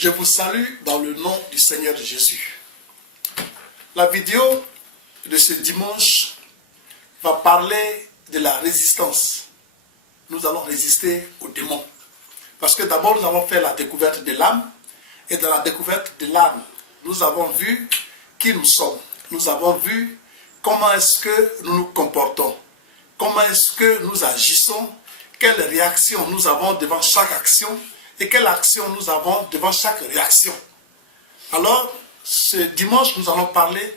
Je vous salue dans le nom du Seigneur Jésus. La vidéo de ce dimanche va parler de la résistance. Nous allons résister aux démons. Parce que d'abord, nous avons fait la découverte de l'âme. Et dans la découverte de l'âme, nous avons vu qui nous sommes. Nous avons vu comment est-ce que nous nous comportons. Comment est-ce que nous agissons. Quelle réaction nous avons devant chaque action. Et quelle action nous avons devant chaque réaction. Alors, ce dimanche, nous allons parler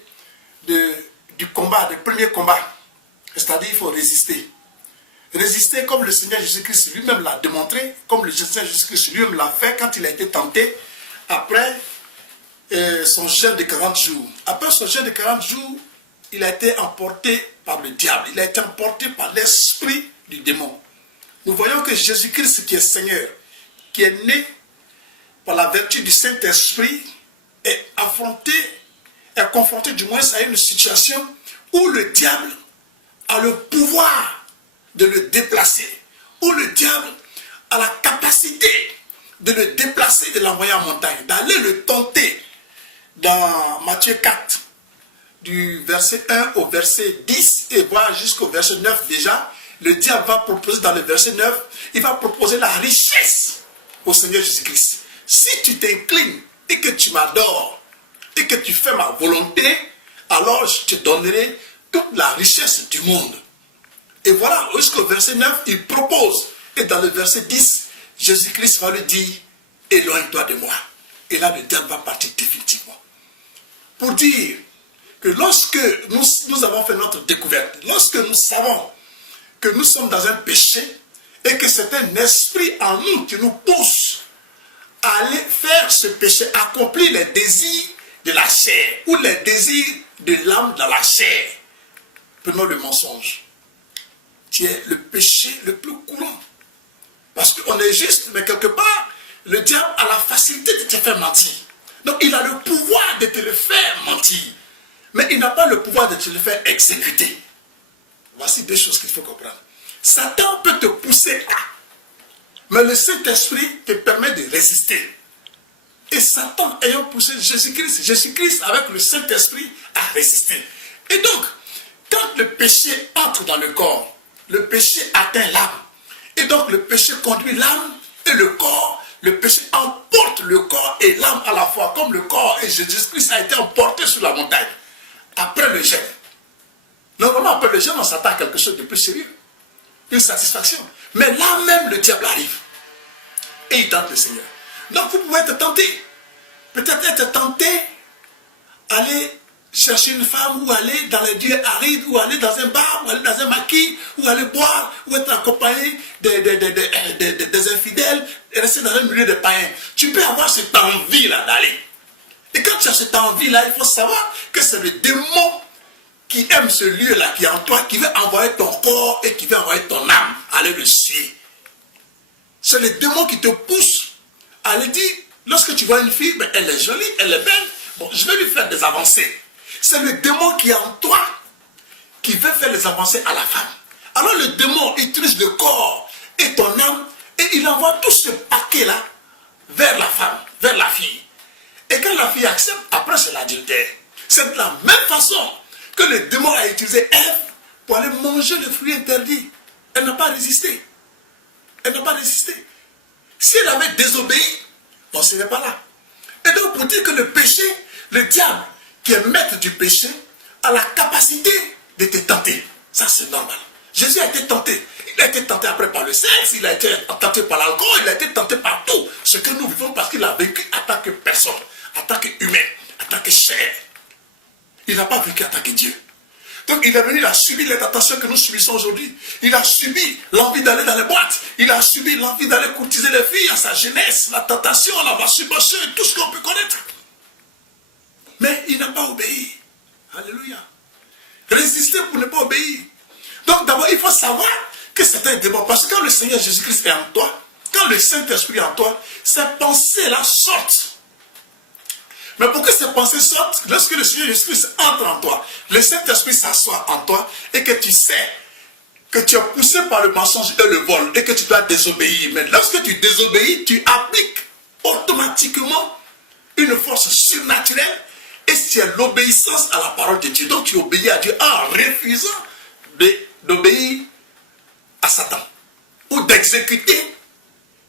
du combat, du premier combat. C'est-à-dire qu'il faut résister. Résister comme le Seigneur Jésus-Christ lui-même l'a démontré, comme le Seigneur Jésus-Christ lui-même l'a fait quand il a été tenté après son jeûne de 40 jours. Après son jeûne de 40 jours, il a été emporté par le diable. Il a été emporté par l'esprit du démon. Nous voyons que Jésus-Christ qui est Seigneur, qui est né par la vertu du Saint-Esprit, est confronté du moins à une situation où le diable a le pouvoir de le déplacer, où le diable a la capacité de le déplacer, de l'envoyer en montagne, d'aller le tenter. Dans Matthieu 4, du verset 1 au verset 10, et voire jusqu'au verset 9 déjà, le diable va proposer dans le verset 9, il va proposer la richesse au Seigneur Jésus-Christ. Si tu t'inclines et que tu m'adores et que tu fais ma volonté, alors je te donnerai toute la richesse du monde. Et voilà, jusqu'au verset 9, il propose. Et dans le verset 10, Jésus-Christ va lui dire, éloigne-toi de moi. Et là, le diable va partir définitivement. Pour dire que lorsque nous avons fait notre découverte, lorsque nous savons que nous sommes dans un péché, et que c'est un esprit en nous qui nous pousse à aller faire ce péché, accomplir les désirs de la chair, ou les désirs de l'âme dans la chair. Prenons le mensonge, qui est le péché le plus courant. Parce qu'on est juste, mais quelque part, le diable a la facilité de te faire mentir. Donc il a le pouvoir de te le faire mentir, mais il n'a pas le pouvoir de te le faire exécuter. Voici deux choses qu'il faut comprendre. Satan peut te pousser là, mais le Saint-Esprit te permet de résister. Et Satan ayant poussé Jésus-Christ, Jésus-Christ avec le Saint-Esprit a résisté. Et donc, quand le péché entre dans le corps, le péché atteint l'âme. Et donc le péché conduit l'âme et le corps. Le péché emporte le corps et l'âme à la fois, comme le corps et Jésus-Christ a été emporté sur la montagne. Après le jeûne. Normalement, après le jeûne, on s'attend à quelque chose de plus sérieux. Une satisfaction. Mais là même, le diable arrive. Et il tente le Seigneur. Donc vous pouvez être tenté. Peut-être être tenté, aller chercher une femme, ou aller dans les lieux arides, ou aller dans un bar, ou aller dans un maquis, ou aller boire, ou être accompagné des infidèles, et rester dans un milieu de païens. Tu peux avoir cette envie-là d'aller. Et quand tu as cette envie-là, il faut savoir que c'est le démon qui aime ce lieu-là, qui est en toi, qui veut envoyer ton corps et qui veut envoyer ton âme aller le suivre. C'est le démon qui te pousse à aller dire, lorsque tu vois une fille, ben, elle est jolie, elle est belle, bon, je vais lui faire des avancées. C'est le démon qui est en toi, qui veut faire les avancées à la femme. Alors le démon utilise le corps et ton âme, et il envoie tout ce paquet-là vers la femme, vers la fille. Et quand la fille accepte, après c'est l'adultère. C'est de la même façon que le démon a utilisé Ève pour aller manger le fruit interdit. Elle n'a pas résisté. Elle n'a pas résisté. Si elle avait désobéi, on ne serait pas là. Et donc pour dire que le péché, le diable, qui est maître du péché, a la capacité de te tenter. Ça c'est normal. Jésus a été tenté. Il a été tenté après par le sexe, il a été tenté par l'alcool, il a été tenté par tout. Ce que nous vivons parce qu'il a vécu en tant que personne, en tant qu'humain, en tant que chair. Il n'a pas vécu en tant que Dieu. Donc il est venu, il a subi les tentations que nous subissons aujourd'hui. Il a subi l'envie d'aller dans les boîtes. Il a subi l'envie d'aller courtiser les filles à sa jeunesse, la tentation, la masturbation et tout ce qu'on peut connaître. Mais il n'a pas obéi. Alléluia. Résister pour ne pas obéir. Donc d'abord, il faut savoir que c'est un démon. Parce que quand le Seigneur Jésus-Christ est en toi, quand le Saint-Esprit est en toi, ces pensées-là sortent. Mais pour que ces pensées sortent, lorsque le Seigneur Jésus-Christ entre en toi, le Saint-Esprit s'assoit en toi et que tu sais que tu es poussé par le mensonge et le vol et que tu dois désobéir. Mais lorsque tu désobéis, tu appliques automatiquement une force surnaturelle et c'est l'obéissance à la parole de Dieu. Donc tu obéis à Dieu en refusant d'obéir à Satan ou d'exécuter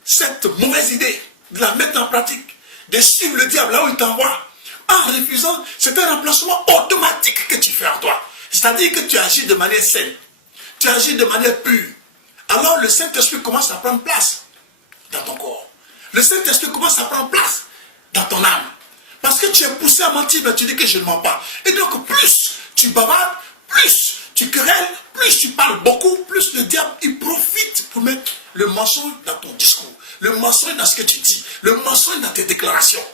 cette mauvaise idée, de la mettre en pratique, de suivre le diable là où il t'envoie. En refusant, c'est un remplacement automatique que tu fais en toi. C'est-à-dire que tu agis de manière saine, tu agis de manière pure. Alors le Saint-Esprit commence à prendre place dans ton corps. Le Saint-Esprit commence à prendre place dans ton âme. Parce que tu es poussé à mentir, mais tu dis que je ne mens pas. Et donc plus tu bavardes, plus tu querelles, plus tu parles beaucoup, plus le diable il profite pour mettre le mensonge dans ton discours, le mensonge dans ce que tu dis, le mensonge dans tes déclarations.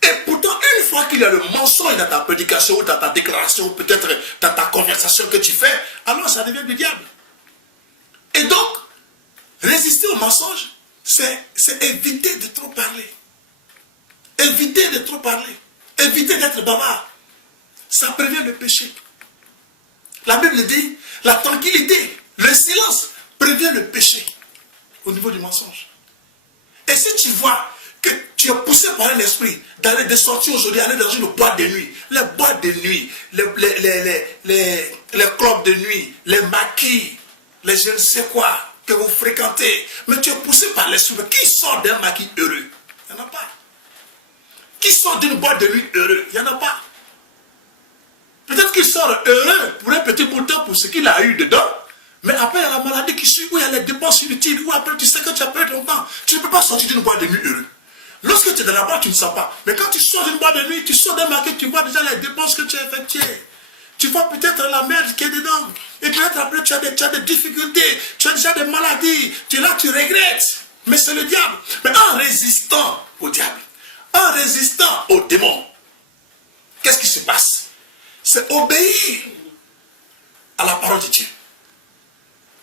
Et pourtant, une fois qu'il y a le mensonge dans ta prédication ou dans ta déclaration, ou peut-être dans ta conversation que tu fais, alors ça devient du diable. Et donc, résister au mensonge, c'est éviter de trop parler. Éviter de trop parler. Éviter d'être bavard. Ça prévient le péché. La Bible dit, la tranquillité, le silence prévient le péché au niveau du mensonge. Et si tu vois que tu es poussé par un esprit d'aller de sortir aujourd'hui, aller dans une boîte de nuit, les boîtes de nuit, les clubs de nuit, les maquis, les je ne sais quoi que vous fréquentez, mais tu es poussé par l'esprit. Qui sort d'un maquis heureux? Il n'y en a pas. Qui sort d'une boîte de nuit heureux? Il n'y en a pas. Peut-être qu'il sort heureux pour un petit bout de temps pour ce qu'il a eu dedans, mais après il y a la maladie qui suit, où il y a les dépenses inutiles, où après tu sais que tu as perdu ton temps. Tu ne peux pas sortir d'une boîte de nuit heureux. Lorsque tu es dans la boîte, tu ne sens pas. Mais quand tu sors d'une boîte de nuit, tu sors d'un marché, tu vois déjà les dépenses que tu as effectuées. Tu vois peut-être la merde qui est dedans. Et peut-être après tu as des difficultés, tu as déjà des maladies. Tu es là, tu regrettes. Mais c'est le diable. Mais en résistant au diable, en résistant aux démons, qu'est-ce qui se passe? C'est obéir à la parole de Dieu.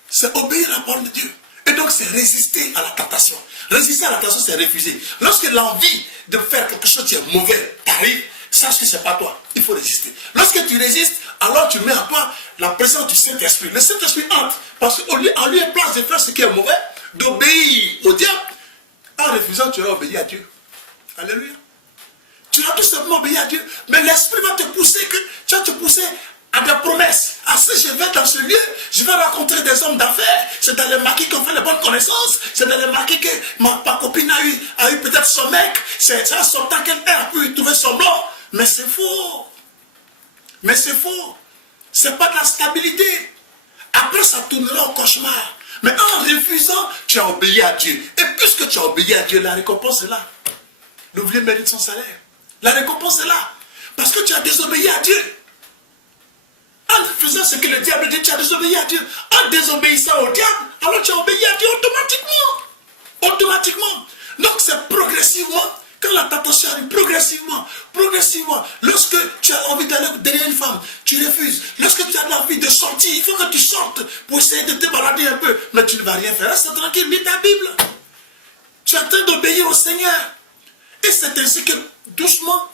C'est obéir à la parole de Dieu. Et donc c'est résister à la tentation. Résister à la tentation, c'est refuser. Lorsque l'envie de faire quelque chose qui est mauvais t'arrive, sache que ce n'est pas toi. Il faut résister. Lorsque tu résistes, alors tu mets à toi la présence du Saint-Esprit. Le Saint-Esprit entre. Parce qu'en lui est place de faire ce qui est mauvais, d'obéir au diable. En refusant, tu vas obéir à Dieu. Alléluia. Tu vas tout simplement obéir à Dieu. Mais l'Esprit va te pousser, tu vas te pousser à des promesses. Ah, si je vais dans ce lieu, je vais rencontrer des hommes d'affaires. C'est dans les marquis qu'on fait les bonnes connaissances. C'est dans les marquis que ma copine a eu peut-être son mec. C'est en sortant quelqu'un a pu trouver son blanc. Mais c'est faux. Mais c'est faux. C'est pas de la stabilité. Après, ça tournera au cauchemar. Mais en refusant, tu as obéi à Dieu. Et puisque tu as obéi à Dieu, la récompense est là. L'ouvrier mérite son salaire. La récompense est là. Parce que tu as désobéi à Dieu. En faisant ce que le diable dit, tu as désobéi à Dieu. En désobéissant au diable, alors tu as obéi à Dieu automatiquement. Automatiquement. Donc c'est progressivement, quand la tentation arrive, progressivement. Lorsque tu as envie d'aller derrière une femme, tu refuses. Lorsque tu as envie de sortir, il faut que tu sortes pour essayer de te balader un peu. Mais tu ne vas rien faire. Reste tranquille, lis ta Bible. Tu es en train d'obéir au Seigneur. Et c'est ainsi que doucement,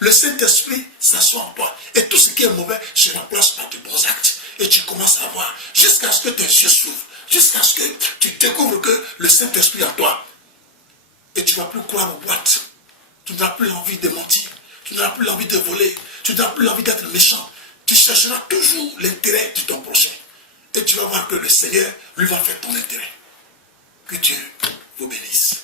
le Saint-Esprit s'assoit en toi. Et tout ce qui est mauvais se remplace par de bons actes. Et tu commences à voir, jusqu'à ce que tes yeux s'ouvrent, jusqu'à ce que tu découvres que le Saint-Esprit est en toi. Et tu ne vas plus croire aux boîtes. Tu n'auras plus envie de mentir. Tu n'auras plus envie de voler. Tu n'auras plus envie d'être méchant. Tu chercheras toujours l'intérêt de ton prochain. Et tu vas voir que le Seigneur, lui, va faire ton intérêt. Que Dieu vous bénisse.